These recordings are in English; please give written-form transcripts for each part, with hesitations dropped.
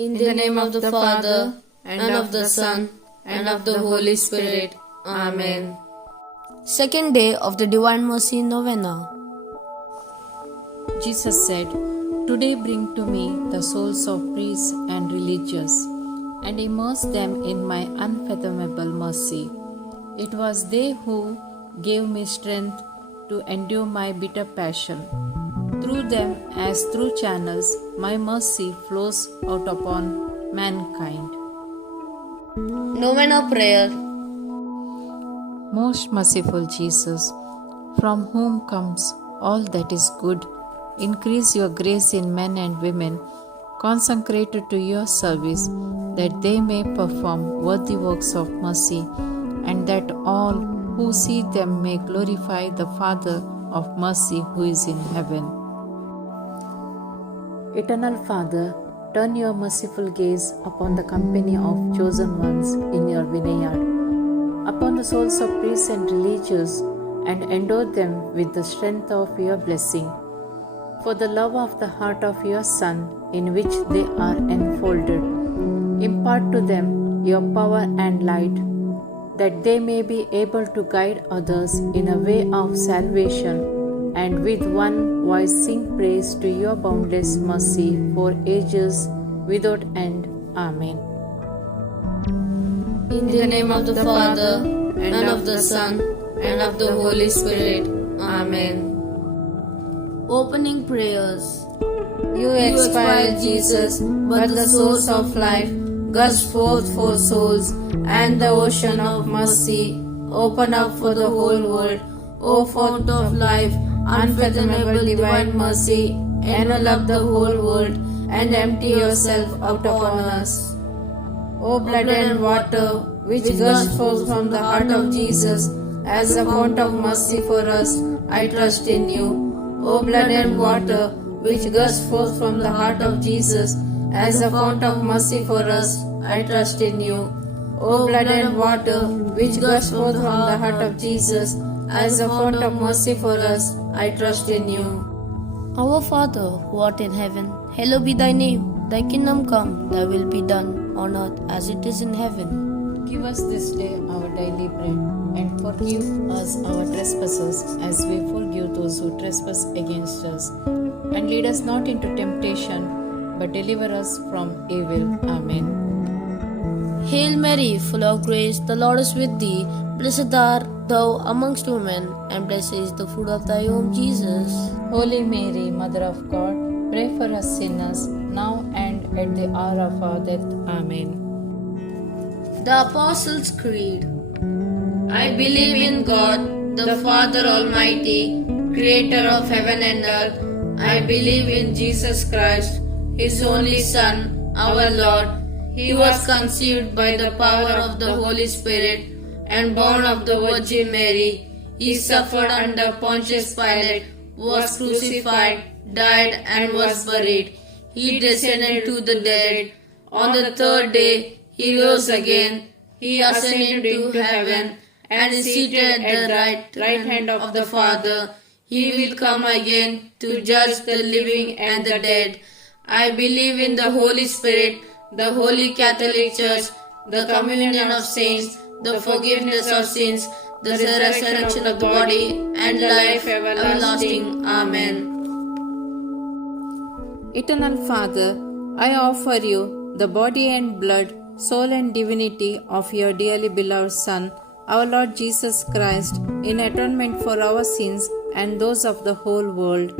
In the name of the Father, and of the Son, and of the Holy Spirit. Amen. Second day of the Divine Mercy Novena. Jesus said, "Today bring to me the souls of priests and religious, and immerse them in my unfathomable mercy. It was they who gave me strength to endure my bitter passion. Through them, as through channels, my mercy flows out upon mankind." Novena Prayer. Most merciful Jesus, from whom comes all that is good, increase your grace in men and women consecrated to your service, that they may perform worthy works of mercy, and that all who see them may glorify the Father of mercy who is in heaven. Eternal Father, turn your merciful gaze upon the company of chosen ones in your vineyard, upon the souls of priests and religious, and endow them with the strength of your blessing. For the love of the heart of your Son, in which they are enfolded, impart to them your power and light, that they may be able to guide others in a way of salvation, and with one voice sing praise to your boundless mercy for ages without end. Amen. In the name of the Father, and of the Son, and of the Holy Spirit. Amen. Opening Prayers. You expired, Jesus, but the source of life gushed forth for souls, and the ocean of mercy open up for the whole world. O fount of life, unfathomable divine mercy, envelop the whole world and empty yourself out upon us. O blood and water, which gushed forth from the heart of Jesus as a fount of mercy for us, I trust in you. O blood and water, which gushed forth from the heart of Jesus as a fount of mercy for us, I trust in you. O blood and water, which gushed forth from the heart of Jesus as a fount of mercy for us, I trust in you. Our Father, who art in heaven, hallowed be thy name. Thy kingdom come, thy will be done, on earth as it is in heaven. Give us this day our daily bread, and forgive us our trespasses, as we forgive those who trespass against us. And lead us not into temptation, but deliver us from evil. Amen. Hail Mary, full of grace, the Lord is with thee. Blessed art thou amongst women, and blessed is the fruit of thy womb, Jesus. Holy Mary, Mother of God, pray for us sinners, now and at the hour of our death. Amen. The Apostles' Creed. I believe in God, the Father Almighty, creator of heaven and earth. I believe in Jesus Christ, His only Son, our Lord. He was conceived by the power of the Holy Spirit and born of the Virgin Mary. He suffered under Pontius Pilate, was crucified, died, and was buried. He descended to the dead. On the third day, He rose again. He ascended into heaven and is seated at the right hand of the Father. He will come again to judge the living and the dead. I believe in the Holy Spirit, the Holy Catholic Church, the communion of saints, the forgiveness of sins, the resurrection of the body, and life everlasting. Amen. Eternal Father, I offer you the body and blood, soul and divinity of your dearly beloved Son, our Lord Jesus Christ, in atonement for our sins and those of the whole world.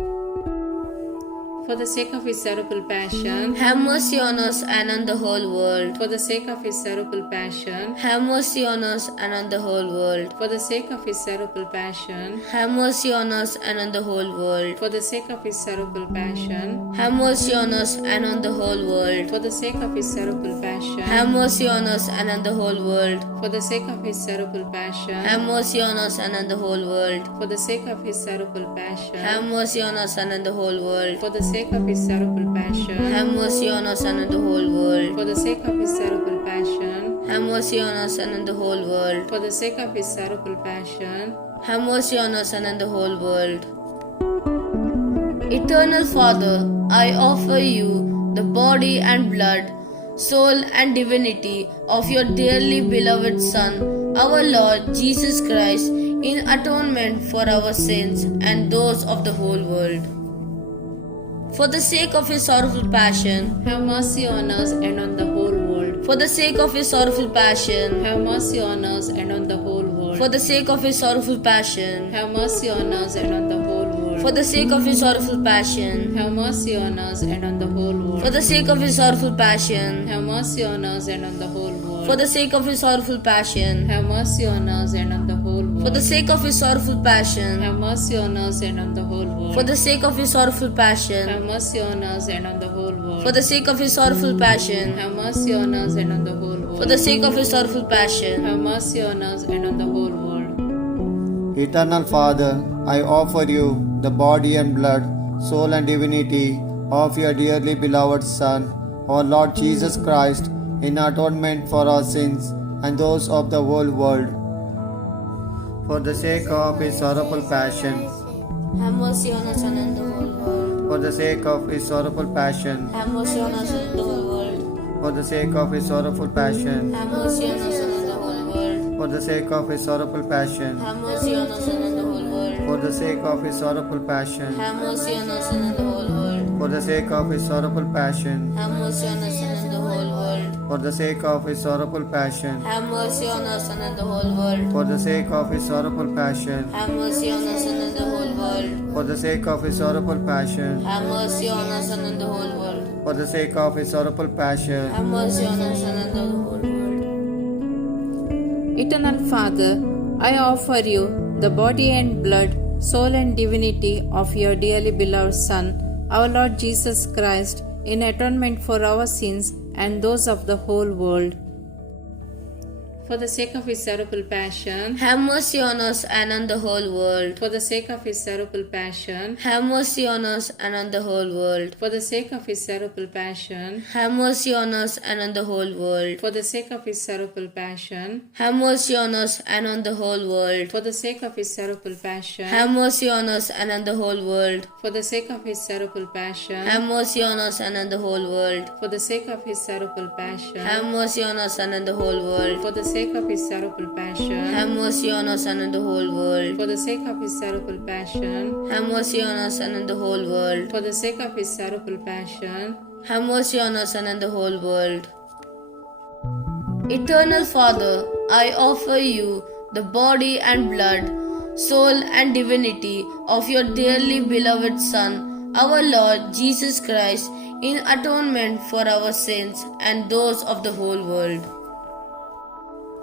For the sake of His sorrowful passion, Have mercy on us and on the whole world. for the sake of His sorrowful passion, Have mercy on us and on the whole world. for the sake of His sorrowful passion, Have mercy on us and on the whole world. for the sake of His sorrowful passion, Have mercy on us and on the whole world. for the sake of His sorrowful passion, Have mercy on us and on the whole world. for the sake of His sorrowful passion, Have mercy on us and on the whole world. for the sake of His sorrowful passion, Have mercy on us and on the whole world. for the sake of His sorrowful passion, Have mercy on us and on the whole world. for the sake of His sorrowful passion, Have mercy on us and on the whole world. for the sake of His sorrowful passion, Have mercy on us and on the whole world. Eternal Father, I offer you the body and blood, soul, and divinity of your dearly beloved Son, our Lord Jesus Christ, in atonement for our sins and those of the whole world. For the sake of his sorrowful passion, have mercy on us and on the whole world. for the sake of his sorrowful passion, Have mercy on us and on the whole world. for the sake of his sorrowful passion, Have mercy on us and on the whole world. for the sake of his sorrowful passion, Have mercy on us and on the whole world. for the sake of his sorrowful passion, Have mercy on us and on the whole world. for the sake of his sorrowful passion, Have mercy on us and on the whole world. for the sake of his sorrowful passion, Have mercy on us and on the whole world. for the sake of his sorrowful passion, Have mercy on us and on the whole world. for the sake of his sorrowful passion, Have mercy on us and on the whole world. for the sake of his sorrowful passion. Have mercy on us and on the whole world. Eternal Father, I offer you the body and blood, soul and divinity of your dearly beloved Son, our Lord Jesus Christ, in atonement for our sins and those of the whole world. For the sake of his sorrowful passion, Have mercy on us and on the whole world. for the sake of his sorrowful passion, Have mercy on us and on the whole world. for the sake of his sorrowful passion, Have mercy on us and on the whole world. for the sake of his sorrowful passion, Have mercy on us and on the whole world. for the sake of his sorrowful passion, Have mercy on us and on the whole world. for the sake of his sorrowful passion, Have mercy on us and on the whole world. for the sake of his sorrowful passion, Have mercy on us and on the whole world. for the sake of his sorrowful passion, Have mercy on us and on the whole world. for the sake of his sorrowful passion, Have mercy on us and on the whole world. for the sake of his sorrowful passion. Have mercy on us and on the whole world. Eternal Father, I offer you the body and blood, soul and divinity of your dearly beloved Son, our Lord Jesus Christ, in atonement for our sins and those of the whole world. For the sake of his sorrowful passion, Have mercy on us and on the whole world. for the sake of his sorrowful passion, Have mercy on us and on the whole world. for the sake of his sorrowful passion, Have mercy on us and on the whole world. for the sake of his sorrowful passion, Have mercy on us and on the whole world. for the sake of his sorrowful passion, Have mercy on us and on the whole world. for the sake of his sorrowful passion, Have mercy on us and on the whole world. for the sake of his sorrowful passion, Have mercy on us and on the whole world. for the sake of his sorrowful passion, Have mercy on us and on the whole world. for the sake of his sorrowful passion, Have mercy on us and on the whole world. for the sake of his sorrowful passion, Have mercy on us and on the whole world. Eternal Father, I offer you the body and blood, soul and divinity of your dearly beloved Son, our Lord Jesus Christ, in atonement for our sins and those of the whole world.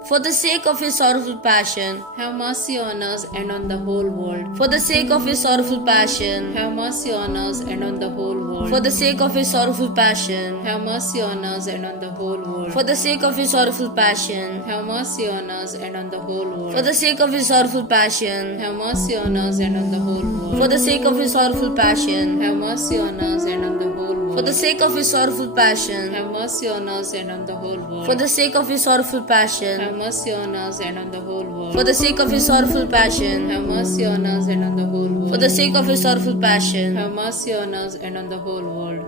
For the sake of his sorrowful passion, have mercy on us and on the whole world. for the sake of his sorrowful passion, Have mercy on us and on the whole world. for the sake of his sorrowful passion, Have mercy on us and on the whole world. for the sake of his sorrowful passion, Have mercy on us and on the whole world. for the sake of his sorrowful passion, Have mercy on us and on the whole world. for the sake of his sorrowful passion, Have mercy on us and on the whole world. for the sake of his sorrowful passion, Have mercy on us and on the whole world. for the sake of his sorrowful passion, Have mercy on us and on the whole world. for the sake of his sorrowful passion, Have mercy on us and on the whole world. for the sake of his sorrowful passion. Have mercy on us and on the whole world.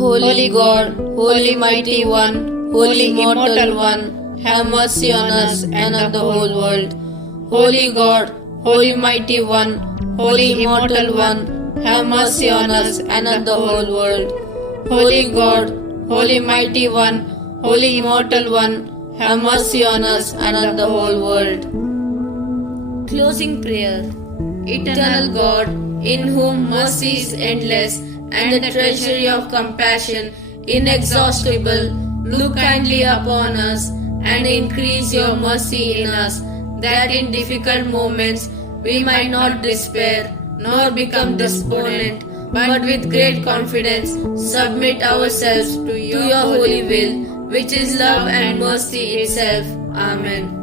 Holy God, Holy Mighty One, Holy Immortal One, have mercy on us and on the whole world. Holy God, Holy Mighty One, Holy Immortal One, have mercy on us and on the whole world. Holy God, Holy Mighty One, Holy Immortal One, have mercy on us and on the whole world. Closing prayer. Eternal God, in whom mercy is endless and the treasury of compassion inexhaustible, look kindly upon us and increase your mercy in us, that in difficult moments we might not despair nor become despondent, but with great confidence submit ourselves to your holy will, which is love and mercy itself. Amen.